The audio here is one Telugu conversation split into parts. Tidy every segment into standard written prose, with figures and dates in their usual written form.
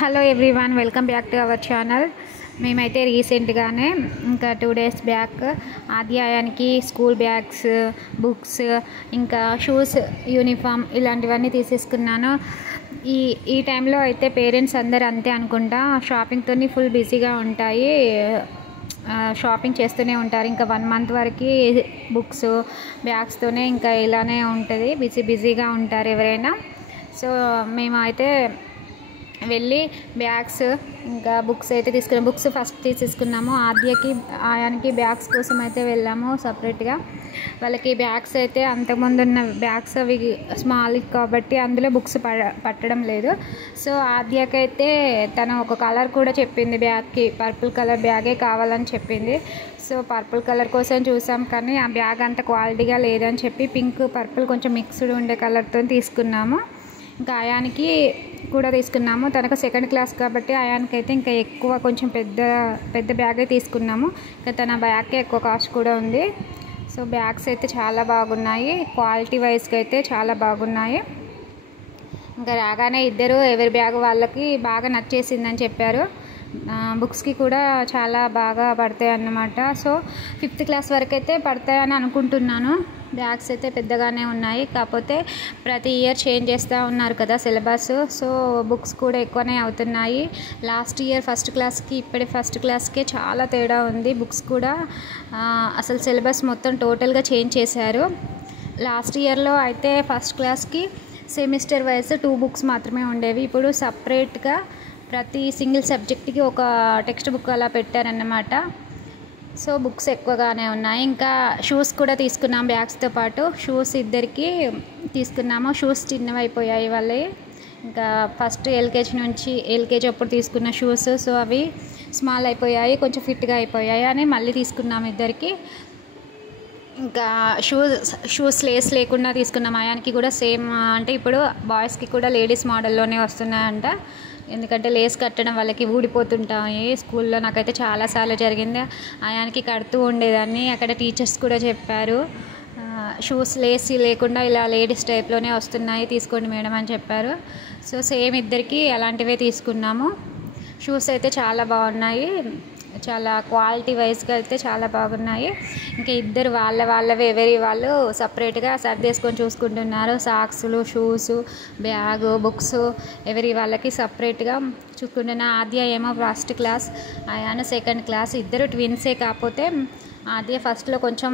Hello everyone, welcome back to our channel. మేమైతే రీసెంట్గానే ఇంకా 2 days బ్యాక్ ఆద్యాయానికి స్కూల్ బ్యాగ్స్, బుక్స్, ఇంకా షూస్, యూనిఫామ్ ఇలాంటివన్నీ తీసేసుకున్నాను. ఈ టైంలో అయితే పేరెంట్స్ అందరు అంతే అనుకుంటా, షాపింగ్తో ఫుల్ బిజీగా ఉంటాయి, షాపింగ్ చేస్తూనే ఉంటారు. ఇంకా 1 month వరకు బుక్స్, బ్యాగ్స్తోనే ఇంకా ఇలానే ఉంటుంది, బిజీగా ఉంటారు ఎవరైనా. సో మేము అయితే వెళ్ళి బ్యాగ్స్ ఇంకా బుక్స్ అయితే తీసుకున్నాము. బుక్స్ ఫస్ట్ తీసేసుకున్నాము. ఆయానికి బ్యాగ్స్ కోసం అయితే వెళ్ళాము సపరేట్గా. వాళ్ళకి బ్యాగ్స్ అయితే అంతకుముందు ఉన్న బ్యాగ్స్ అవి స్మాల్ కాబట్టి అందులో బుక్స్ పట్టడం లేదు. సో ఆద్యకైతే తను ఒక కలర్ కూడా చెప్పింది, బ్యాగ్కి పర్పుల్ కలర్ బ్యాగే కావాలని చెప్పింది. సో పర్పుల్ కలర్ కోసం చూసాం, కానీ ఆ బ్యాగ్ అంత క్వాలిటీగా లేదని చెప్పి పింక్ పర్పుల్ కొంచెం మిక్స్డ్ ఉండే కలర్తో తీసుకున్నాము. ఇంకా ఆయానికి కూడా తీసుకున్నాము. తనకు 2nd class కాబట్టి ఆయానికి అయితే ఇంకా ఎక్కువ కొంచెం పెద్ద బ్యాగే తీసుకున్నాము. ఇంకా తన బ్యాగ్కే ఎక్కువ కాస్ట్ కూడా ఉంది. సో బ్యాగ్స్ అయితే చాలా బాగున్నాయి, క్వాలిటీ వైజ్గా అయితే చాలా బాగున్నాయి. ఇంకా రాగానే ఇద్దరు ఎవరి బ్యాగ్ వాళ్ళకి బాగా నచ్చేసిందని చెప్పారు. బుక్స్కి కూడా చాలా బాగా పడతాయి అన్నమాట. సో 5th class వరకు అయితే పడతాయని అనుకుంటున్నాను. బ్యాగ్స్ అయితే పెద్దగానే ఉన్నాయి, కాకపోతే ప్రతి ఇయర్ చేంజ్ చేస్తూ ఉన్నారు కదా సిలబస్. సో బుక్స్ కూడా ఎక్కువనే అవుతున్నాయి. లాస్ట్ ఇయర్ 1st classకి ఇప్పటి 1st classకే చాలా తేడా ఉంది. బుక్స్ కూడా అసలు సిలబస్ మొత్తం టోటల్గా చేంజ్ చేశారు. లాస్ట్ ఇయర్లో అయితే 1st classకి సెమిస్టర్ వైజ్ 2 books మాత్రమే ఉండేవి. ఇప్పుడు సపరేట్గా ప్రతి సింగిల్ సబ్జెక్ట్కి ఒక టెక్స్ట్ బుక్ అలా పెట్టారన్నమాట. సో బుక్స్ ఎక్కువగానే ఉన్నాయి. ఇంకా షూస్ కూడా తీసుకున్నాం బ్యాగ్స్తో పాటు. షూస్ ఇద్దరికి తీసుకున్నాము. షూస్ చిన్నవి అయిపోయాయి వాళ్ళే. ఇంకా ఫస్ట్ ఎల్కేజీ అప్పుడు తీసుకున్న షూస్, సో అవి స్మాల్ అయిపోయాయి, కొంచెం ఫిట్గా అయిపోయాయి అని మళ్ళీ తీసుకున్నాము ఇద్దరికి. ఇంకా షూస్ లేస్ లేకుండా తీసుకున్నాం. ఆయానికి కూడా సేమ్, అంటే ఇప్పుడు బాయ్స్కి కూడా లేడీస్ మోడల్లోనే వస్తున్నాయంట. ఎందుకంటే లేస్ కట్టడం వాళ్ళకి ఊడిపోతుంటాయి. స్కూల్లో నాకైతే చాలాసార్లు జరిగింది. ఆయానికి కడుతూ ఉండేదాన్ని, అక్కడ టీచర్స్ కూడా చెప్పారు షూస్ లేస్ లేకుండా ఇలా లేడీస్ టైప్లోనే వస్తున్నాయి, తీసుకోండి మేడం అని చెప్పారు. సో సేమ్ ఇద్దరికి అలాంటివే తీసుకున్నాము. షూస్ అయితే చాలా బాగున్నాయి, చాలా క్వాలిటీ వైజ్గా అయితే చాలా బాగున్నాయి. ఇంకా ఇద్దరు వాళ్ళవే ఎవరి వాళ్ళు సపరేట్గా సర్దేసుకొని చూసుకుంటున్నారు. సాక్స్లు, షూస్, బ్యాగు, బుక్స్ ఎవరి వాళ్ళకి సపరేట్గా చూసుకుంటున్నా. ఆద్య ఏమో 1st class, ఆయాన 2nd class. ఇద్దరు ట్విన్సే, కాకపోతే ఆద్య ఫస్ట్లో కొంచెం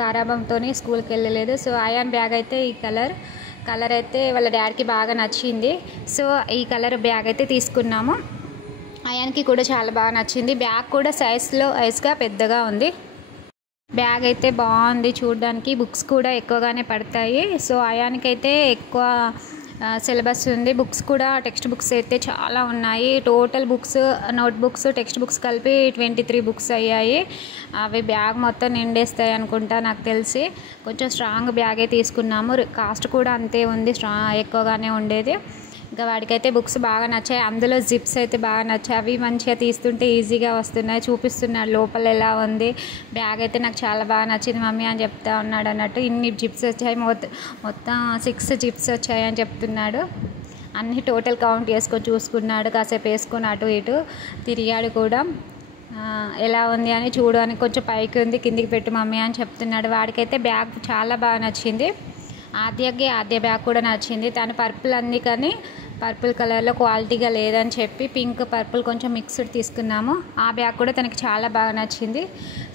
గారాబంతో స్కూల్కి వెళ్ళలేదు. సో ఆయాన్ బ్యాగ్ అయితే ఈ కలర్ అయితే వాళ్ళ డాడీకి బాగా నచ్చింది. సో ఈ కలర్ బ్యాగ్ అయితే తీసుకున్నాము. ఆయానికి కూడా చాలా బాగా నచ్చింది. బ్యాగ్ కూడా సైజ్గా పెద్దగా ఉంది. బ్యాగ్ అయితే బాగుంది చూడడానికి. బుక్స్ కూడా ఎక్కువగానే పడతాయి. సో ఆయానికైతే ఎక్కువ సిలబస్ ఉంది. బుక్స్ కూడా టెక్స్ట్ బుక్స్ అయితే చాలా ఉన్నాయి. Total books, note books, text books కలిపి 23 books అయ్యాయి. అవి బ్యాగ్ మొత్తం నిండేస్తాయి అనుకుంటా నాకు తెలిసి. కొంచెం స్ట్రాంగ్ బ్యాగే తీసుకున్నాము. కాస్ట్ కూడా అంతే ఉంది, ఎక్కువగానే ఉండేది. ఇంకా వాడికైతే బుక్స్ బాగా నచ్చాయి. అందులో జిప్స్ అయితే బాగా నచ్చాయి. అవి మంచిగా తీస్తుంటే ఈజీగా వస్తున్నాయి, చూపిస్తున్నాడు లోపల ఎలా ఉంది. బ్యాగ్ అయితే నాకు చాలా బాగా నచ్చింది మమ్మీ అని చెప్తా ఉన్నాడు అన్నట్టు. ఇన్ని జిప్స్ వచ్చాయి, మొత్తం 6 జిప్స్ వచ్చాయి అని చెప్తున్నాడు. అన్నీ టోటల్ కౌంట్ చేసుకొని చూసుకున్నాడు. కాసేపు వేసుకొని అటు ఇటు తిరిగాడు కూడా. ఎలా ఉంది అని చూడు అని, కొంచెం పైకి ఉంది కిందికి పెట్టు మమ్మీ అని చెప్తున్నాడు. వాడికైతే బ్యాగ్ చాలా బాగా నచ్చింది. ఆద్య బ్యాగ్ కూడా నచ్చింది. తను పర్పుల్ అంది, కానీ పర్పుల్ కలర్లో క్వాలిటీగా లేదని చెప్పి పింక్ పర్పుల్ కొంచెం మిక్స్డ్ తీసుకున్నాము. ఆ బ్యాగ్ కూడా తనకి చాలా బాగా నచ్చింది.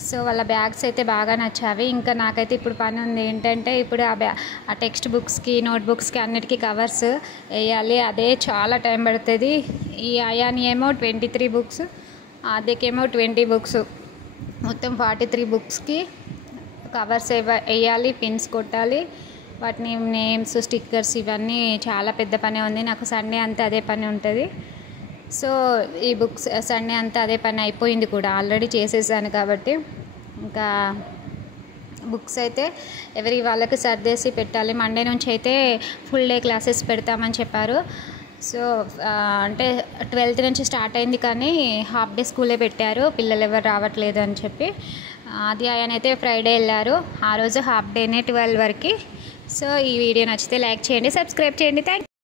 సో వాళ్ళ బ్యాగ్స్ అయితే బాగా నచ్చావి. ఇంకా నాకైతే ఇప్పుడు పని ఉంది ఏంటంటే, ఇప్పుడు ఆ టెక్స్ట్ బుక్స్కి, నోట్ బుక్స్కి అన్నిటికీ కవర్స్ వేయాలి. అదే చాలా టైం పడుతుంది. ఈ ఆయాని ఏమో 23 books, ఆద్యకేమో 20 books, మొత్తం 43 booksకి కవర్స్ వేయాలి, పిన్స్ కొట్టాలి, వాటిని నేమ్స్, స్టిక్కర్స్ ఇవన్నీ చాలా పెద్ద పని ఉంది. నాకు సండే అంతా అదే పని ఉంటుంది. సో ఈ బుక్స్ సండే అంతా అదే పని అయిపోయింది కూడా, ఆల్రెడీ చేసేసాను కాబట్టి. ఇంకా బుక్స్ అయితే ఎవరి వాళ్ళకి సర్దేసి పెట్టాలి. మండే నుంచి అయితే ఫుల్ డే క్లాసెస్ పెడతామని చెప్పారు. సో అంటే 12th నుంచి స్టార్ట్ అయింది, కానీ హాఫ్ డే స్కూలే పెట్టారు, పిల్లలు ఎవరు రావట్లేదు అని చెప్పి. ఆద్యాయన్ అయితే ఫ్రైడే వెళ్ళారు, ఆ రోజు హాఫ్ డేనే 12 వరకు. సో ఈ వీడియో నచ్చితే లైక్ చేయండి, సబ్స్క్రైబ్ చేయండి. థ్యాంక్